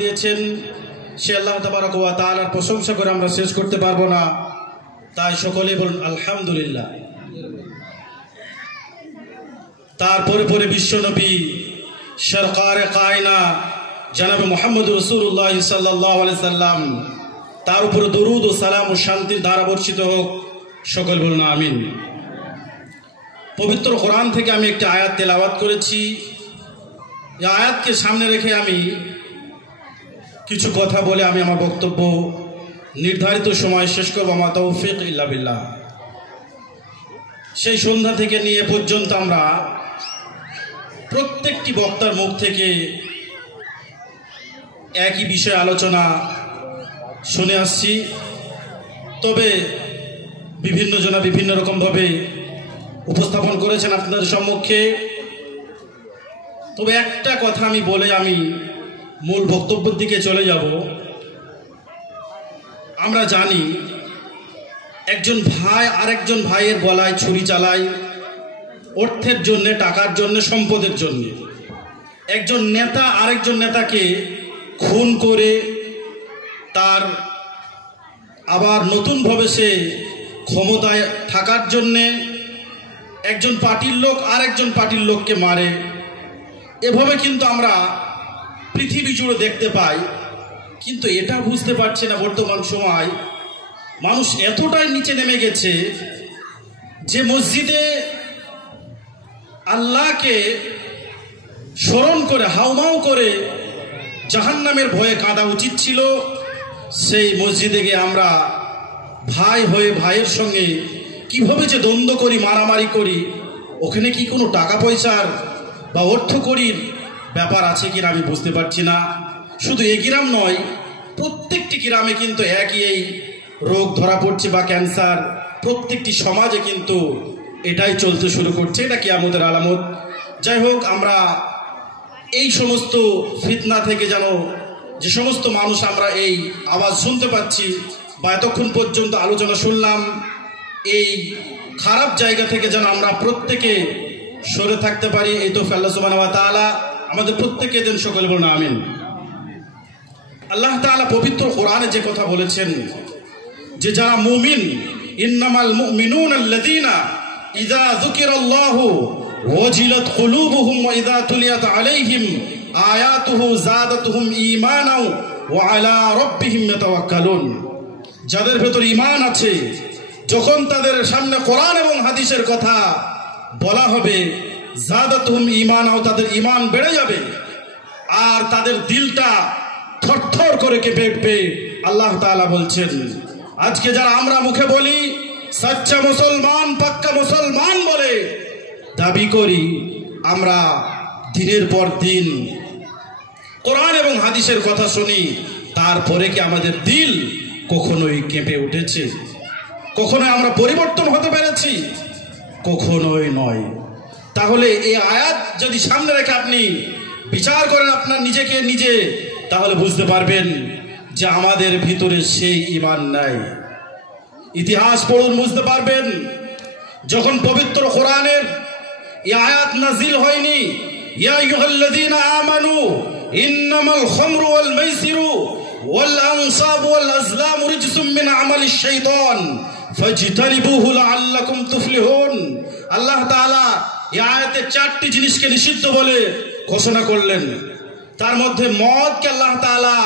দিয়েছেন সে আল্লাহ তাবারক ওয়া তাআলার প্রশংসা করে আমরা শেষ করতে পারবো না, তাই সকলেই বলুন আলহামদুলিল্লাহ। তারপরে পরে বিশ্বনবী সরকারে কায়না জনাবে মুহাম্মদ রাসূলুল্লাহ সাল্লাল্লাহু আলাইহি সাল্লাম, তার উপরে দরুদ ও সালাম ও শান্তির ধারা বর্ষিত হোক, সকল বলুন আমিন। পবিত্র কোরআন থেকে আমি একটি আয়াত তেলাওয়াত করেছি। এই আয়াতকে সামনে রেখে আমি কিছু কথা বলে আমি আমার বক্তব্য নির্ধারিত সময় শেষ করবো। মা তৌফিক ইল্লা বিল্লাহ। সেই সন্ধ্যা থেকে নিয়ে পর্যন্ত আমরা প্রত্যেকটি বক্তার মুখ থেকে একই বিষয়ে আলোচনা শুনে আসছি, তবে বিভিন্ন জনা বিভিন্ন রকমভাবে উপস্থাপন করেছেন আপনাদের সম্মুখে। তবে একটা কথা আমি বলে আমি মূল বক্তব্যের দিকে চলে যাব। আমরা জানি একজন ভাই আরেকজন ভাইয়ের গলায় ছুরি চালায় অর্থের জন্য, টাকার জন্য, সম্পদের জন্য। একজন নেতা আরেকজন নেতাকে খুন করে তার আবার নতুনভাবে সে ক্ষমতায় থাকার জন্যে একজন পার্টির লোক আরেকজন পার্টির লোককে মারে। এভাবে কিন্তু আমরা পৃথিবী জুড়ে দেখতে পাই, কিন্তু এটা বুঝতে পারছে না বর্তমান সময় মানুষ এতটাই নিচে নেমে গেছে যে মসজিদে আল্লাহকে স্মরণ করে হাউমাউ করে জাহান্নামের ভয়ে কাঁদা উচিত ছিল। সেই মসজিদে গিয়ে আমরা ভাই হয়ে ভাইয়ের সঙ্গে কিভাবে যে দ্বন্দ্ব করি, মারামারি করি, ওখানে কি কোনো টাকা পয়সার বা অর্থকরীর ব্যাপার আছে কিনা আমি বুঝতে পারছি না। শুধু এই গ্রাম নয়, প্রত্যেকটি গ্রামে কিন্তু একই এই রোগ ধরা পড়ছে বা ক্যান্সার। প্রত্যেকটি সমাজে কিন্তু এটাই চলতে শুরু করছে। এটা কিয়ামতের আলামত। যাই হোক, আমরা এই সমস্ত ফিতনা থেকে যেন যে সমস্ত মানুষ আমরা এই আওয়াজ শুনতে পাচ্ছি বা এতক্ষণ পর্যন্ত আলোচনা শুনলাম, এই খারাপ জায়গা থেকে যেন আমরা প্রত্যেকে সরে থাকতে পারি, এই তৌফিক আল্লাহ সুবহানাহু ওয়া তাআলা আমাদের প্রত্যেককে দেন, সকলে বলুন আমিন। আল্লাহ তাআলা পবিত্র কোরআনে যে কথা বলেছেন যে যারা মুমিন, ইন্নামাল মুমিনুনা আল্লাযীনা ইযা যুকিরাল্লাহু ওয়াজিলাত কুলুবুহুম ওয়া ইযা তুলিয়াত আলাইহিম আয়াতুহু যাদাতুহুম ঈমানাও ওয়া আলা রাব্বিহিম ইয়াতাওয়াক্কালুন। যাদের ভেতর ঈমান আছে, যখন তাদের সামনে কোরআন এবং হাদিসের কথা বলা হবে, যাদাতুহুম ঈমানাও, তাদের ঈমান বেড়ে যাবে আর তাদের দিলটা থরথর করে কেঁপে উঠবে। আল্লাহ তাআলা বলছেন, আজকে যারা আমরা মুখে বলি সচ্চা মুসলমান, পাক্কা মুসলমান বলে দাবি করি, আমরা দিনের পর দিন কোরআন এবং হাদিসের কথা শুনি, তারপরে কি আমাদের দিল কখনোই কেঁপে উঠেছে? কখনোই আমরা পরিবর্তন হতে পেরেছি? কখনোই নয়। তাহলে এই আয়াত যদি সামনে রেখে আপনি বিচার করেন আপনার নিজেকে নিজে, তাহলে বুঝতে পারবেন যে আমাদের ভিতরে সেই ঈমান নাই। ইতিহাস পড়ুন, বুঝতে পারবেন। যখন পবিত্র কোরআনের এই আয়াত নাজিল হয়নি, ইয়া আইয়ুহাল্লাযীনা আমানু ইন্নামাল খামরু ওয়াল মাইসিরু ওয়াল আনসাবু ওয়াল আজলামু রিজসুম মিন আমালিশ শাইতান ফাজতানিবুহু লাআল্লাকুম তুফলিহুন। আল্লাহ তাআলা এই আয়াতে 4টি জিনিসকে নিষিদ্ধ বলে ঘোষণা করলেন। তার মধ্যে মদকে আল্লাহ তাআলা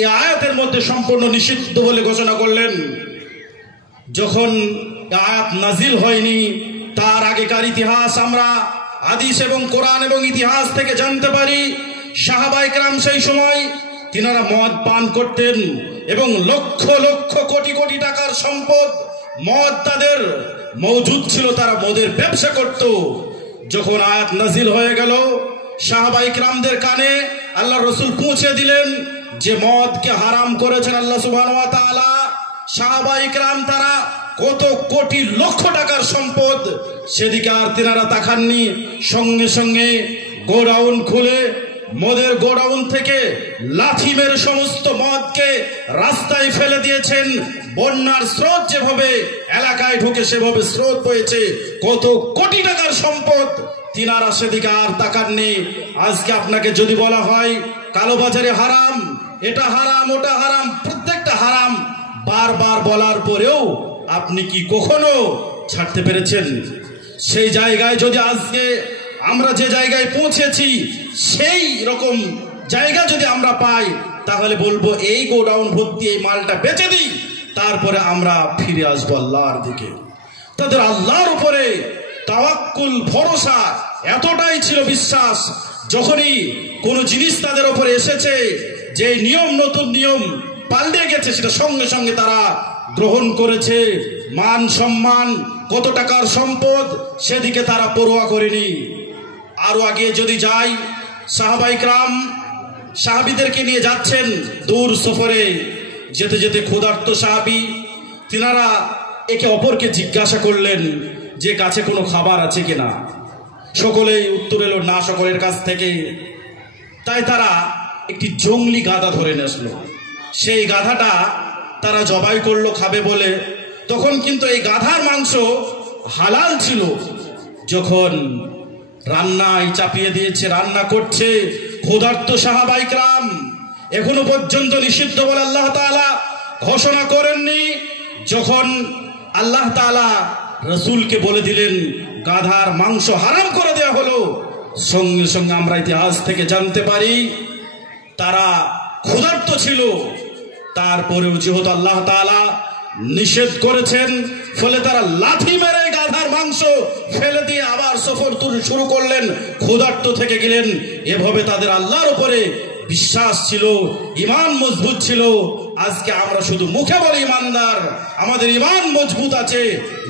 এই আয়াতের মধ্যে সম্পূর্ণ নিষিদ্ধ বলে ঘোষণা করলেন। যখন আয়াত নাজিল হয়নি, তার আগেকার ইতিহাস আমরা হাদিস এবং কোরআন এবং ইতিহাস থেকে জানতে পারি, সাহাবায়ে কেরাম সেই সময় তিনারা মদ পান করতেন এবং লক্ষ লক্ষ কোটি কোটি টাকার সম্পদ মদ তাদের মজুদ ছিল, তারা মদের ব্যবসা করত। যখন আয়াত নাজিল হয়ে গেল, সাহাবায়ে কেরামদের কানে আল্লাহ রাসূল পৌঁছে দিলেন যে মদকে হারাম করেছেন আল্লাহ সুবহানাহু ওয়া তাআলা। সাহাবায়ে কেরাম তারা কত কোটি লক্ষ টাকার সম্পদ, সেদিকে আর তিনারা তাকাননি। সঙ্গে সঙ্গে গোডাউন খুলে মদের গোডাউন থেকে লাথি মেরে সমস্ত মদকে রাস্তায় ফেলে দিয়েছেন। বন্যার স্রোত যেভাবে এলাকায় ঢুকে সেভাবে স্রোত বয়েছে, কত কোটি টাকার সম্পদ তিনারা সেদিকে আর তাকাননি। আজকে আপনাকে যদি বলা হয় কালোবাজারে হারাম, এটা হারাম, ওটা হারাম, প্রত্যেকটা হারাম বারবার বলার পরেও আপনি কি কখনো ছাড়তে পেরেছেন? সেই জায়গায় যদি আজকে আমরা যে জায়গায় পৌঁছেছি সেই রকম জায়গা যদি আমরা পাই, তাহলে বলবো এই গোডাউন ভর্তি এই মালটা বেচে দিই, তারপরে আমরা ফিরে আসবো আল্লাহর দিকে। তাদের আল্লাহর উপরে তাওয়াক্কুল, ভরসা এতটাই ছিল, বিশ্বাস। যখনই কোনো জিনিস তাদের উপরে এসেছে, যে নিয়ম, নতুন নিয়ম পাল্টে গেছে, সেটা সঙ্গে সঙ্গে তারা গ্রহণ করেছে। মান সম্মান, কত টাকার সম্পদ, সেদিকে তারা পরোয়া করেনি। আরো আগে যদি যাই, সাহাবায়ে কেরাম সাহাবীদেরকে নিয়ে যাচ্ছেন দূর সফরে, যেতে যেতে ক্ষুধার্ত সাহাবী তিনারা একে অপরকে জিজ্ঞাসা করলেন যে কাছে কোনো খাবার আছে কিনা। সকলেই উত্তর এলো না সকলের কাছ থেকে। তাই তারা একটি জংলি গাধা ধরে নিয়ে আসলো। সেই গাধাটা তারা জবাই করলো খাবে বলে। তখন কিন্তু এই গাধার মাংস হালাল ছিল। যখন রান্নায় চাপিয়ে দিয়েছে, রান্না করছে, ক্ষুধার্ত সাহাবায়ে কেরাম, এখনো পর্যন্ত নিষিদ্ধ বলে আল্লাহ তাআলা ঘোষণা করেননি। যখন আল্লাহ তাআলা রাসূলকে বলে দিলেন গাধার মাংস হারাম করে দেওয়া হলো, সঙ্গে সঙ্গে আমরা ইতিহাস থেকে জানতে পারি তারা ক্ষুধার্ত ছিল। তারপরেও যেহেতু আল্লাহ তাআলা নিষেধ করেছেন, ফলে তারা লাথি মেরে গাধার মাংস ফেলে দিয়ে আবার সফর শুরু করলেন, ক্ষুধার্ত থেকে গেলেন। এভাবে তাদের আল্লাহর উপরে বিশ্বাস ছিল, ঈমান মজবুত ছিল। আজকে আমরা শুধু মুখে বলি ঈমানদার, আমাদের ঈমান মজবুত আছে,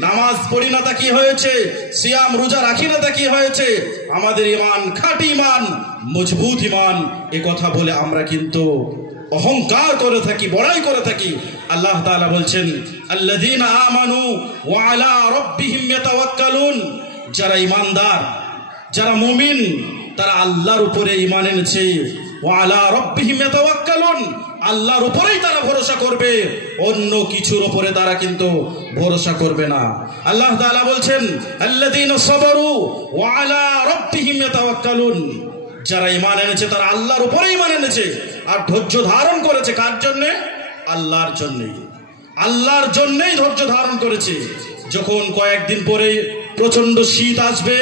নামাজ পড়ি না তা কি হয়েছে, সিয়াম রোজা রাখি না তা কি হয়েছে, আমাদের ঈমান খাঁটি ঈমান, মজবুত ঈমান। এ কথা বলে আমরা কিন্তু অহংকার করে থাকি, বড়াই করে থাকি। আল্লাহ তাআলা বলছেন আল্লাযীনা আমানু ওয়া আলা রাব্বিহিম ইয়াতাওয়াক্কালুন, যারা ঈমানদার, যারা মুমিন, তারা আল্লাহর উপরে ঈমান এনেছে। ওয়া আলা রাব্বিহিম ইয়াতাওয়াক্কালুন, আল্লাহর উপরেই তারা ভরসা করবে, অন্য কিছুর উপরে তারা কিন্তু ভরসা করবে না। আল্লাহ তাআলা বলছেন আল্লাযীনা সাবারু ওয়া আলা রাব্বিহিম ইয়াতাওয়াক্কালুন, যারা ঈমান এনেছে তারা আল্লাহর উপরে ঈমান এনেছে আর ধৈর্য ধারণ করেছে। কার জন্যে? আল্লাহর জন্যই। আল্লাহর জন্যই ধৈর্য ধারণ করেছে। যখন কয়েকদিন পরে প্রচন্ড শীত আসবে,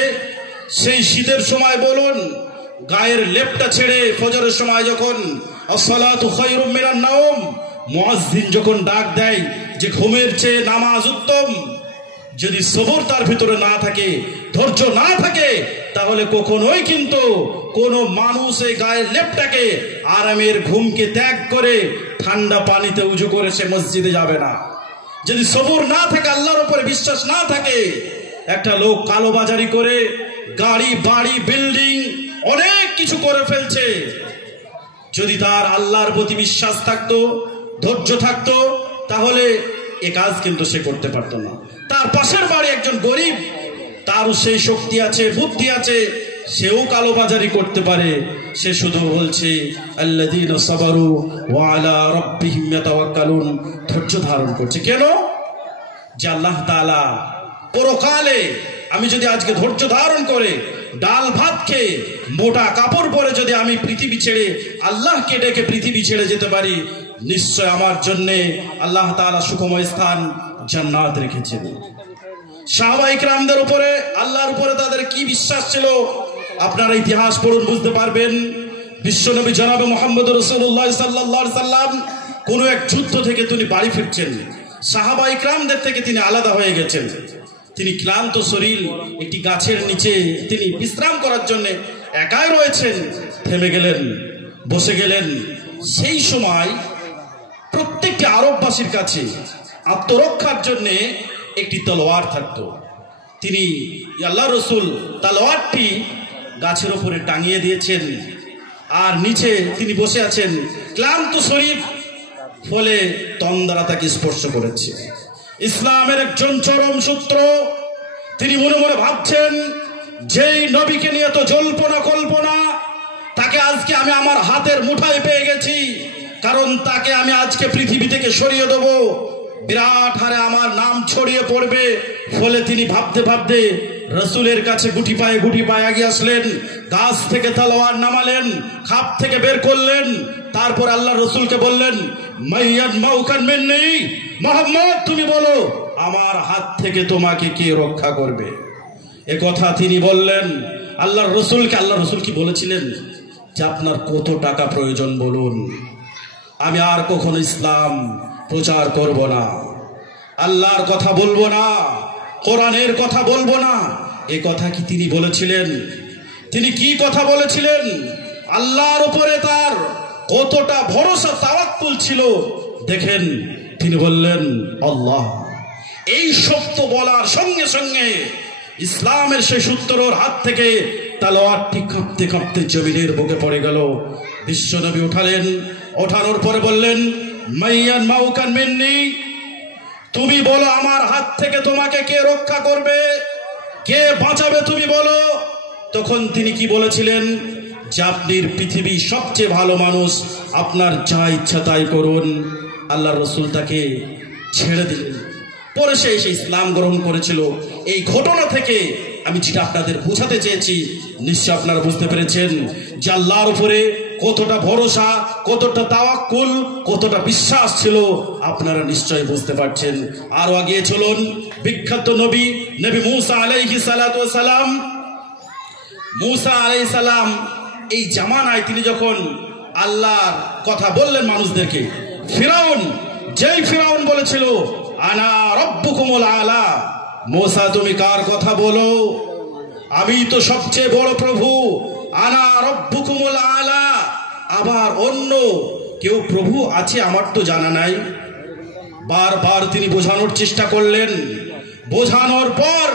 সেই শীতের সময় বলুন, গায়ের লেপটা ছেড়ে ফজরের সময় যখন আসসালাতু খায়রুম মিনান নাওম, মুয়াজ্জিন যখন ডাক দেয় যে ঘুমের চেয়ে নামাজ উত্তম, যদি সবর তার ভিতরে না থাকে, ধৈর্য না থাকে, তাহলে কখনোই কিন্তু কোনো মানুষ এই গায়ের লেপটাকে, আরামের ঘুমকে ত্যাগ করে ঠান্ডা পানিতে উজু করে সে মসজিদে যাবে না। যদি সবর না থাকে, আল্লাহর উপরে বিশ্বাস না থাকে, একটা লোক কালোবাজারি করে গাড়ি, বাড়ি, বিল্ডিং অনেক কিছু করে ফেলছে, যদি তার আল্লাহর প্রতি বিশ্বাস থাকতো, ধৈর্য থাকতো, তাহলে এ কাজ কিন্তু সে করতে পারতো না। তার পাশের বাড়ি একজন গরিব, তারও সেই শক্তি আছে, বুদ্ধি আছে, সেও কালোবাজারি করতে পারে। সে শুধু বলছে আল্লাযীনা সাবারু ওয়া আলা রাব্বিহিম ইয়াতাওয়াক্কালুন, ধৈর্য ধারণ করছে। কেন? যে আল্লাহ তাআলা পরকালে আমি যদি আজকে ধৈর্য ধারণ করে ডাল ভাত খেয়ে মোটা কাপড় পরে যদি আমি পৃথিবী ছেড়ে আল্লাহকে ডেকে পৃথিবী ছেড়ে যেতে পারি, নিশ্চয় আমার জন্যে আল্লাহ তাআলা সুখময় স্থান জান্নাত রেখেছেন। সাহাবায়ে কেরামদের উপরে, আল্লাহর উপরে তাদের কি বিশ্বাস ছিল, আপনারা ইতিহাস পড়ুন, বুঝতে পারবেন। বিশ্বনবী জনাবে মুহাম্মদ রাসূলুল্লাহ সাল্লাল্লাহু আলাইহি সাল্লাম কোন এক যুদ্ধ থেকে তিনি বাড়ি ফিরছেন, সাহাবায়ে কেরামদের থেকে তিনি আলাদা হয়ে গেছেন। তিনি ক্লান্ত শরীর একটি গাছের নিচে তিনি বিশ্রাম করার জন্য একাই রয়েছেন। থেমে গেলেন, বসে গেলেন। সেই সময় প্রত্যেকটি আরববাসীর কাছে আত্মরক্ষার জন্য একটি তলোয়ার থাকতো। তিনি আল্লাহ রসুল তলোয়ারটি গাছের উপরে টাঙিয়ে দিয়েছেন, আর নিচে তিনি বসে আছেন ক্লান্ত শরীর, ফলে তন্দ্রা তাকে স্পর্শ করেছে। ইসলামের একজন চরম সূত্র, তিনি মনে মনে ভাবছেন, যেই নবীকে নিয়ে তো জল্পনা কল্পনা, তাকে আজকে আমি আমার হাতের মুঠায় পেয়ে গেছি, কারণ তাকে আমি আজকে পৃথিবী থেকে সরিয়ে দেব, বিরাট হারে আমার নাম ছড়িয়ে পড়বে। ফলে তিনি ভাবতে ভাবতে রসুলের কাছে গুটি পায়ে এগিয়ে আসলেন, গাছ থেকে তলোয়ার নামালেন, খাপ থেকে বের করলেন। তারপর আল্লাহ রসুলকে বললেন, মাইয়াদ মাউকান মিন্নি, মুহাম্মদ তুমি বলো আমার হাত থেকে তোমাকে কে রক্ষা করবে। এ কথা তিনি বললেন আল্লাহর রসুলকে। আল্লাহ রসুল কি বলেছিলেন যে আপনার কত টাকা প্রয়োজন বলুন, আমি আর কখনো ইসলাম প্রচার করব না, আল্লাহর কথা বলবো না, কোরআনের কথা বলবো না। এ কথা কি তিনি বলেছিলেন? তিনি কি কথা বলেছিলেন? আল্লাহর উপরে তার কতটা ভরসা, তাওয়াক্কুল ছিল দেখেন। তিনি বললেন আল্লাহ। এই সত্য বলার সঙ্গে সঙ্গে ইসলামের সেই সূত্রর হাত থেকে তলোয়ারটি কাঁপতে কাঁপতে জমিনের বুকে পড়ে গেল। বিশ্বনবী উঠালেন, ওঠানোর পরে বললেন, মাইয়ান মাউকান মিন্নি, তুমি বলো আমার হাত থেকে তোমাকে কে রক্ষা করবে, কে বাঁচাবে তুমি বলো। তখন তিনি কি বলেছিলেন যে আপনি পৃথিবীর সবচেয়ে ভালো মানুষ, আপনার যা ইচ্ছা তাই করুন। আল্লাহ রসুল তাকে ছেড়ে দিলেন। পরে সে ইসলাম গ্রহণ করেছিল। এই ঘটনা থেকে আমি যেটা আপনাদের বোঝাতে চেয়েছি, নিশ্চয় আপনারা বুঝতে পেরেছেন যে আল্লাহর উপরে কতটা ভরসা, কতটা তাওয়াক্কুল, কতটা বিশ্বাস ছিল। আপনারা নিশ্চয়ই বুঝতে পারছেন। আরো আগে চলুন, বিখ্যাত নবী মুসা আলাইহিস সালাতু ওয়াস সালাম। মুসা আলাইহিস সালাম এই জামানায় তিনি যখন আল্লাহর কথা বললেন মানুষদেরকে, ফিরাউন, যেই ফিরাউন বলেছিল আনা রব্বুকুমুল আলা, মুসা তুমি কার কথা বলো, আমি তো সবচেয়ে বড় প্রভু, আনা রব্বুকুমুল আলা। আবার অন্য কেউ প্রভু আছে আমার তো জানা নাই। বারবার তিনি বোঝানোর চেষ্টা করলেন, বোঝানোর পর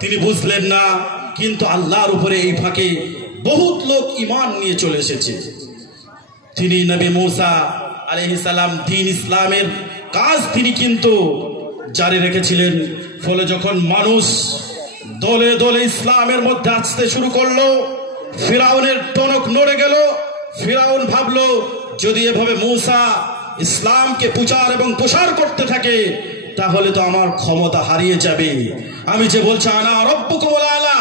তিনি বুঝলেন না। কিন্তু আল্লাহর উপরে এই ফাঁকে বহুত লোক ঈমান নিয়ে চলে এসেছে। তিনি নবী মুসা আলাইহিস সালাম দ্বীন ইসলামের কাজ তিনি কিন্তু জারি রেখেছিলেন। ফলে যখন মানুষ দলে দলে ইসলামের মধ্যে আসতে শুরু করলো, ফিরাউনের টনক নড়ে গেল। ফিরাউন ভাবলো যদি এভাবে মুসা ইসলামকে প্রচার এবং প্রসার করতে থাকে তাহলে তো আমার ক্ষমতা হারিয়ে যাবে। আমি যে বলছি আনা রব্বুকুমুল আলা,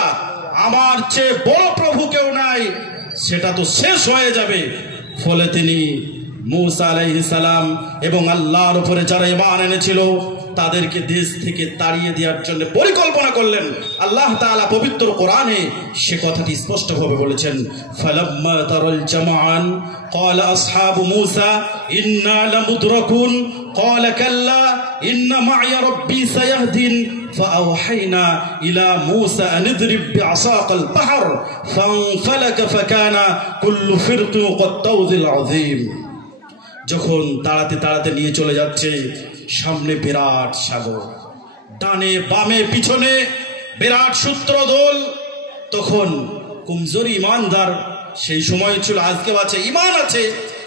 আমার চেয়ে বড় প্রভু কেউ নাই, সেটা তো শেষ হয়ে যাবে। ফলে তিনি মুসা আলাইহিস সালাম এবং আল্লাহর উপরে যারা ঈমান এনেছিল তাদেরকে দেশ থেকে তাড়িয়ে দেওয়ার জন্য পরিকল্পনা করলেন। আল্লাহ তাআলা পবিত্র কোরআনে সে কথাটি স্পষ্টভাবে বলেছেন, ফালাম্মা তারাল জামাআন ক্বালা আসহাবু মুসা ইন্না লামুদরাকুন ক্বালা কাল্লা ইন্না মা'ইয়া রাব্বি সায়াহদিন ফাআওহাইনা ইলা মুসা আন ইদরিব বি'আসাকাল বাহর ফানফালাকা ফাকানা কুল্লু ফিরকিন কাত-তাওযিল আযীম। যখন তাড়াতে তাড়াতে নিয়ে চলে যাচ্ছে, সামনে বিরাট সাগর, ডানে বামে পিছনে বিরাট সূত্রদোল। তখন কমজোরি ইমানদার, সেই সময় ছিল, আজকে আছে ইমান আছে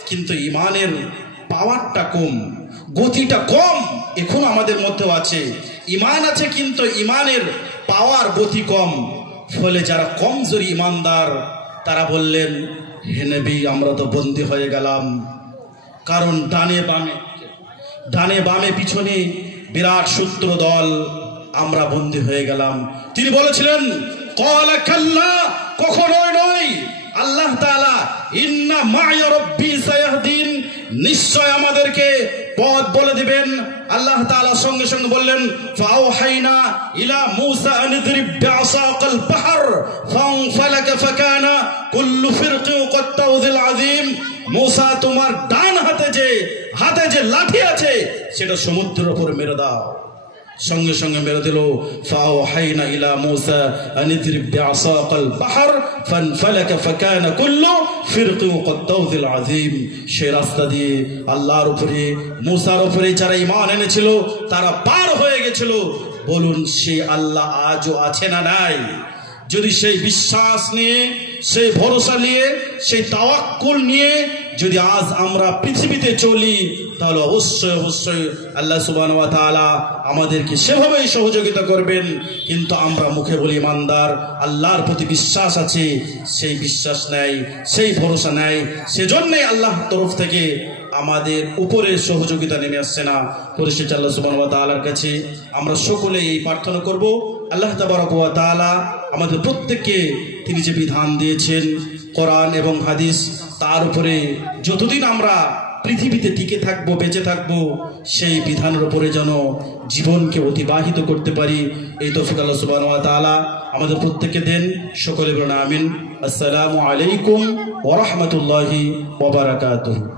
কিন্তু ইমানের পাওয়ারটা কম, গতিটা কম। এখন আমাদের মধ্যেও আছে, ইমান আছে কিন্তু ইমানের পাওয়ার গতি কম। ফলে যারা কমজোরি ইমানদার তারা বললেন, হে নবী আমরা তো বন্দী হয়ে গেলাম, কারণ ডানে বামে পিছনে বিরাট সূত্র দল, আমরা বন্দী হয়ে গেলাম। তিনি বলেছিলেন ক্বালা কাল্লা, কখনোই নয়। আল্লাহ তাআলা ইন্না মা'ইয়া রাব্বি সায়াহদিন, নিশ্চয় আমাদেরকে পথ বলে দিবেন। আল্লাহ তাআলা সঙ্গে সঙ্গে বললেন ফাআওহাইনা ইলা মুসা আন ইদরিব বি'আসাকাল বাহর ফানফালাকা ফাকানা কুল্লু ফিরকিন কাত-তাওযিল আযীম। মুসা তোমার ডান হাতে যে লাঠি আছে সেটা সমুদ্রের উপর মেরে দাও। সঙ্গে সঙ্গে মেরে দিল। ফাআওহাইনা ইলা মুসা আন ইদরিব বি'আসাকাল বাহর ফানফালাকা ফাকানা কুল্লু ফিরকিন কাত-তাওযিল আযীম। সে রাস্তা দিয়ে আল্লাহর উপরে, মুসার উপরে যারা ঈমান এনেছিল তারা পার হয়ে গেছিল। বলুন সে আল্লাহ আজও আছে না নাই? যদি সেই বিশ্বাস নিয়ে, সেই ভরসা নিয়ে, সেই তাওয়াক্কুল নিয়ে যদি আজ আমরা পৃথিবীতে চলি তাহলে অবশ্যই অবশ্যই আল্লাহ সুবহানাহু ওয়া তাআলা আমাদেরকে সেভাবেই সহযোগিতা করবেন। কিন্তু আমরা মুখে বলি ইমানদার, আল্লাহর প্রতি বিশ্বাস আছে, সেই বিশ্বাস নাই, সেই ভরসা নাই, সেজন্যই আল্লাহর তরফ থেকে আমাদের উপরে সহযোগিতা নেমে আসছে না। পরিশেষে আল্লাহ সুবহানাহু ওয়া তাআলার কাছে আমরা সকলে এই প্রার্থনা করব, আল্লাহ তাবারক ওয়া তাআলা আমাদের প্রত্যেককে তিনি যে বিধান দিয়েছেন কোরআন এবং হাদিস, তার উপরে যতদিন আমরা পৃথিবীতে টিকে থাকবো, বেঁচে থাকবো, সেই বিধানের উপরে যেন জীবনকে অতিবাহিত করতে পারি, এই তৌফিক আল্লাহ সুবহানাহু ওয়া তাআলা আমাদের প্রত্যেককে দেন। সকলে বলুন আমিন। আসসালামু আলাইকুম ওয়া রাহমাতুল্লাহি ওয়া বারাকাতুহু।